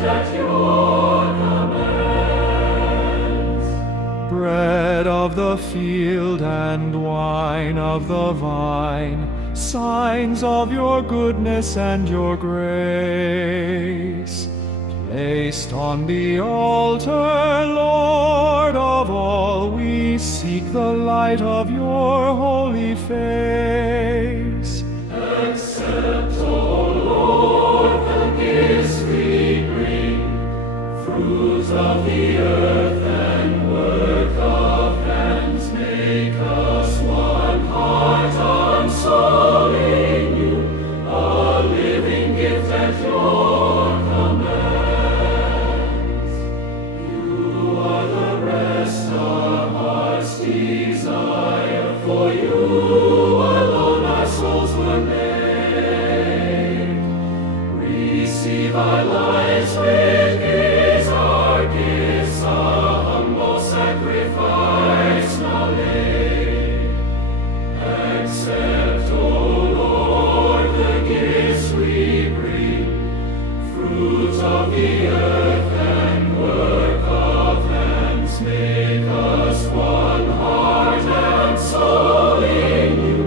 gift at your commands. Bread of the field and wine of the vine, signs of your goodness and your grace, placed on the altar, Lord of all, we seek the light of your holy face. Accept, O Lord, the gifts we bring, fruits of the earth and work of hands. Make us one heart and soul in you, a living gift at your commands. You are the rest our hearts desire, for you alone our souls were made. Receive our lives, which is our gifts, a humble sacrifice now laid. Accept, O Lord, the gifts we bring, fruits of the earth and work of hands. Make us one heart and soul in you,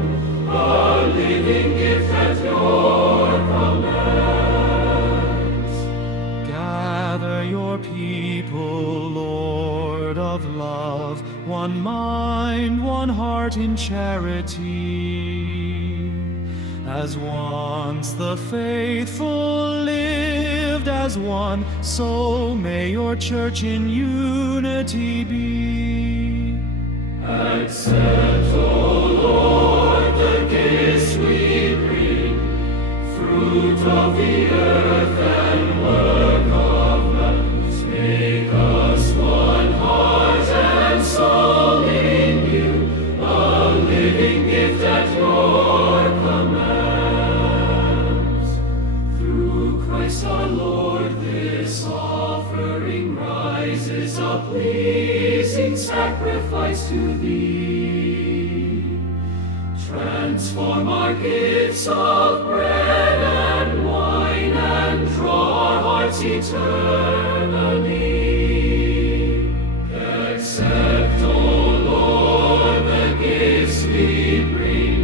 a living gift at your commands. Gather your people, Lord of love, one mind, one heart in charity. As once the faithful lived as one, so may your church in unity be. Accept, O Lord, the gifts we bring, fruit of the earth and work of hands. Make us one heart and soul in you, a living gift at your commands. Through Christ our Lord, this offering rises, a pleasing sacrifice to thee. Transform our gifts of bread and wine, and draw our hearts eternally. Accept, O Lord, the gifts we bring,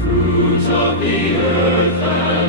fruit of the earth and